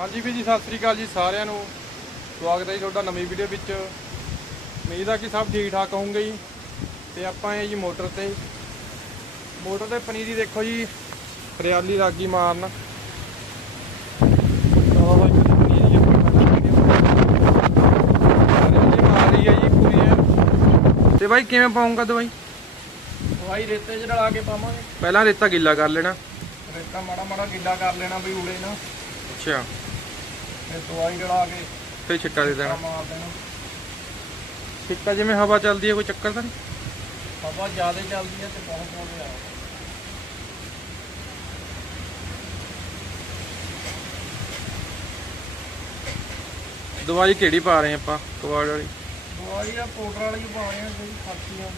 ਹਾਂਜੀ ਵੀ ਜੀ ਸਤਿ ਸ੍ਰੀ ਅਕਾਲ ਜੀ ਸਾਰਿਆਂ ਨੂੰ। ਸਵਾਗਤ ਹੈ ਜੀ ਤੁਹਾਡਾ ਨਵੀਂ ਵੀਡੀਓ ਵਿੱਚ। ਉਮੀਦ ਆ ਕਿ ਸਭ ਠੀਕ ਠਾਕ ਹੋਵੋਗੇ ਜੀ। ਤੇ ਆਪਾਂ ਆਏ ਜੀ ਮੋਟਰ ਤੇ। ਮੋਟਰ ਤੇ ਪਨੀਰੀ ਦੇਖੋ ਜੀ ਹਰਿਆਲੀ ਲੱਗੀ ਮਾਰਨ। ਤਾਂ ਬਾਈ ਕਿਵੇਂ ਪਾਉਂਗਾ ਦਵਾਈ? ਦਵਾਈ ਰੇਤੇ 'ਚ ਰਲਾ ਕੇ ਪਾਵਾਂਗੇ। ਪਹਿਲਾਂ ਰੇਤਾ ਗਿੱਲਾ ਕਰ ਲੈਣਾ। ਰੇਤਾ ਮਾੜਾ ਮਾੜਾ ਗਿੱਲਾ ਕਰ ਲੈਣਾ ਵੀ ਉੜੇ ਨਾ। ਅੱਛਾ। ਫਿਰ ਦਵਾਈ ਰਲਾ ਕੇ ਫਿਰ ਛਿੱਟਾ ਦੇ ਦੇਣਾ। ਮਾਰ ਦੇਣਾ। ਜਿਵੇਂ ਹਵਾ ਚੱਲਦੀ ਹੈ ਕੋਈ ਚੱਕਰ ਤਾਂ ਨਹੀਂ? ਹਵਾ ਜ਼ਿਆਦਾ ਚੱਲਦੀ ਹੈ ਤੇ ਬਹੁਤ ਬਹੁਤ ਆ ਦਵਾਈ ਕਿਹੜੀ ਪਾ ਰਹੇ ਆਪਾਂ? ਕਵਾੜ ਵਾਲੀ। ਦਵਾਈ ਆ ਪਾਊਡਰ ਵਾਲੀ ਪਾ ਰਹੇ ਆ ਕੋਈ ਖਰਚੀ ਆ।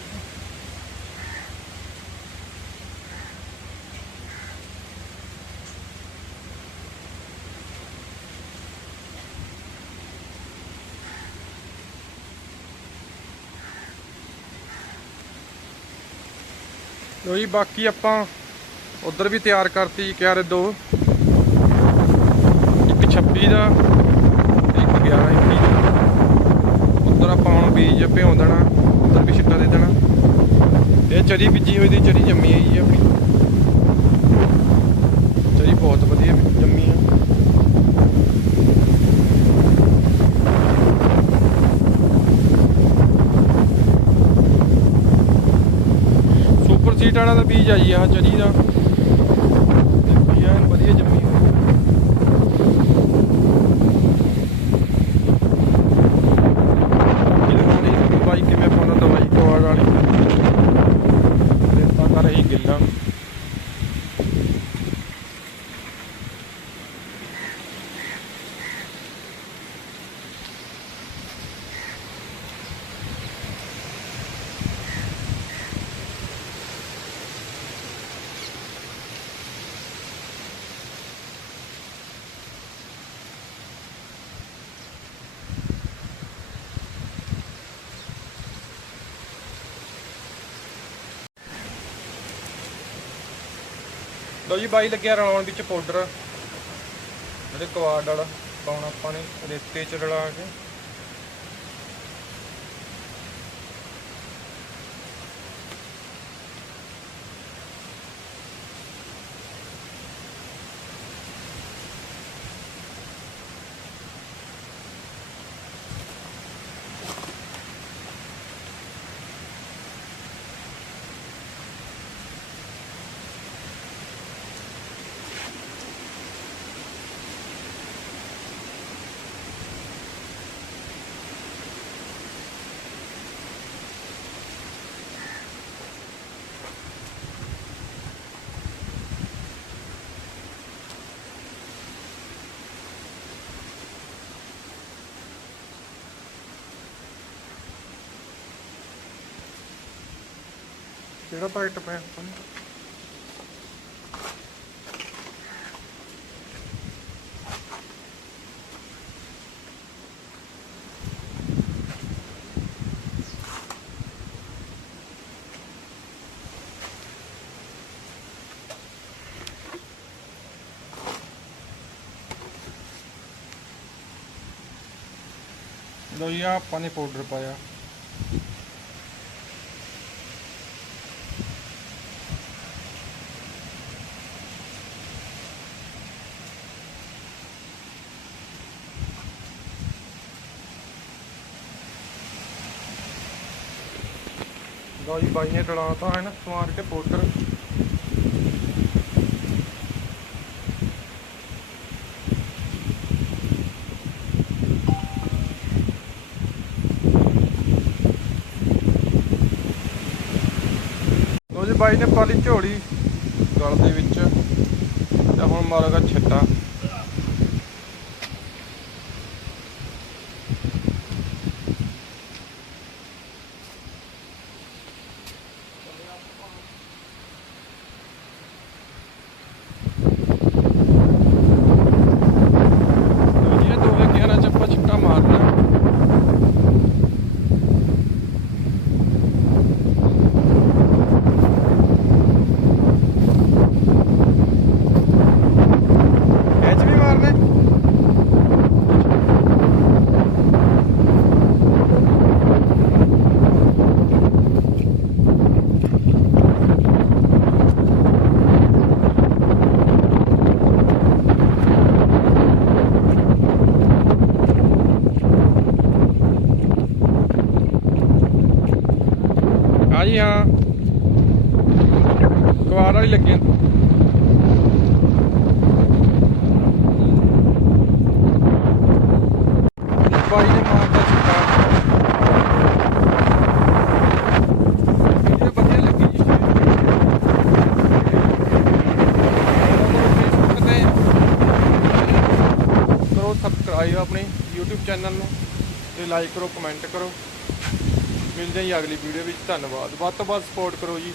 ਲੋ ਜੀ, ਬਾਕੀ ਆਪਾਂ ਉਧਰ ਵੀ ਤਿਆਰ ਕਰਤੀ ਜੀ ਕਿਆਰੇ ਦੋ ਇੱਕ 26 ਦਾ ਇੱਕ 11 21 ਉਧਰ ਆਪਾਂ ਹੁਣ ਬੀਜ ਭਿਉਂ ਦੇਣਾ, ਉਧਰ ਵੀ ਛਿੱਟਾ ਦੇ ਦੇਣਾ। ਇਹ ਚਰੀ ਬੀਜੀ ਹੋਈ ਦੀ, ਚਰੀ ਜੰਮੀ ਆਈ ਜੀ ਆਪਣੀ। ਚਰੀ ਬਹੁਤ ਵਧੀਆ, ਜੰਮੀ ਆ ਸੁਪਰ ਸੀਟ ਵਾਲਾ ਆ ਜੀ ਆ ਚਰੀ ਦਾ ਦੇਖੋ ਜੀ ਵਧੀਆ ਜੰਮੀ ਹੋਈ ਇਹਦੇ ਨਾਲ ਹੀ ਤੁਹਾਨੂੰ ਬਾਈ ਕਿਵੇਂ ਪਾਉਣਾ ਦਵਾਈ ਕਵਾੜ ਵਾਲੀ ਰੇਤਾ ਕਰ ਰਹੀ ਗਿੱਲਾ ਲਓ ਜੀ, ਬਾਈ ਲੱਗਿਆ ਰਲਾਉਣ ਵਿੱਚ ਪਾਊਡਰ। ਜਿਹੜੇ ਕਵਾਡ ਵਾਲਾ ਪਾਉਣਾ ਆਪਾਂ ਨੇ, ਰੇਤੇ ਚ ਰਲਾ ਕੇ। ਕਿਹੜਾ ਪੈਕਟ ਪਿਆ ਆਪਾਂ ਲੋ ਜੀ ਆਪਾਂ ਨੇ ਪਾਊਡਰ ਪਾਇਆ। ਲਓ ਜੀ ਬਾਈ ਨੇ ਡਲਾਤਾ ਹੈ ਨਾ ਸਮਾਰ ਕੇ ਪਾਊਡਰ ਲਓ ਜੀ, ਬਾਈ ਨੇ ਪਾਲੀ ਝੋਲੀ ਗਲ ਦੇ ਵਿੱਚ, ਤੇ ਹੁਣ ਮਾਰੇਗਾ ਛੱਟਾ ਲਓ ਜੀ ਇਹ ਦੋਵੇਂ ਗਿਆਰਾਂ ਚ ਆਪਾਂ ਛਿੱਟਾ ਮਾਰਨਾ ਹਾਂ ਜੀ ਹਾਂ ਕਵਾਰ ਵਾਲੀ ਲੱਗੀ ਬਾਈ ਨੇ ਮਾਰਦਾ ਵਧੀਆ ਲੱਗੀ ਫੇਸਬੁੱਕ ਤੇ ਕਰੋ ਸਬਸਕ੍ਰਾਈਬ ਆਪਣੇ YouTube ਚੈਨਲ ਨੂੰ ਤੇ ਲਾਈਕ ਕਰੋ ਕਮੈਂਟ ਕਰੋ। ਮਿਲਦੇ ਹਾਂ ਜੀ ਅਗਲੀ ਵੀਡੀਓ ਵਿੱਚ। ਧੰਨਵਾਦ। ਵੱਧ ਤੋਂ ਵੱਧ ਸਪੋਰਟ ਕਰੋ ਜੀ।